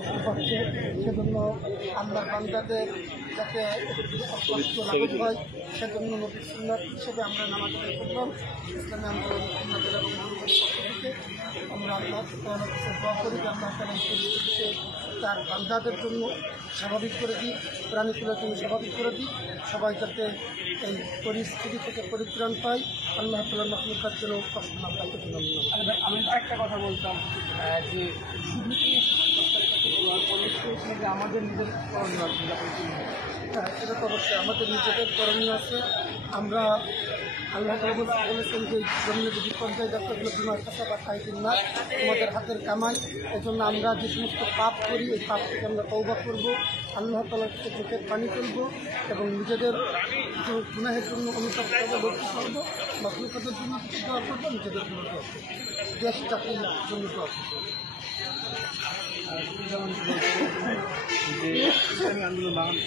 কষ্ট পাচ্ছে, সেজন্য আল্লাহর বান্দাদের যাতে কষ্ট লাঘব হয় সেজন্য নবীর সুন্নাত হিসেবে আমরা নামাজ আদায় করলাম। ইসলামী আন্দোলন আপনাদের এবং মানুষের পক্ষ থেকে আমরা আল্লাহ তাআলার কাছে দোয়া করি যে আল্লাহ তাআলা এই পরিস্থিতিকে তার বান্দাদের জন্য স্বাভাবিক করে দিই, প্রাণীগুলোর জন্য স্বাভাবিক করে দিই, সবাই যাতে এই পরিস্থিতি থেকে পরিত্রাণ পায়, আল্লাহ তাআলা মাখলুকাত যেন কষ্ট না পায়। আমি একটা কথা বলতাম যে শুধু কি সরকারের কাছে দোয়ার পরামর্শ যে আমাদের নিজের করণীয় আছে। হ্যাঁ, এটা তো অবশ্যই আমাদের নিজেদের করণীয় আছে। আমরা আল্লাহ তাআলা বলেছেন যে জমিনে যদি পর্যায়ে যাত্রাগুলো বিমার কাছে বা খাইতেন না তোমাদের হাতের কামাই, এজন্য আমরা যে সমস্ত পাপ করি এই পাপ থেকে আমরা তওবা করব, আল্লাহ তাআলার কাছে চোখের পানি করব এবং নিজেদের কিছু গুনাহের জন্য অনুতাপ করবো, লক্ষ্য করবো, মাখলুকাতের জন্য কিছু দোয়া করবো, নিজেদের জন্য দোয়া করবো, দেশ জাতির জন্য দোয়া করবো। যেমন আন্দোলন বাংলাদেশ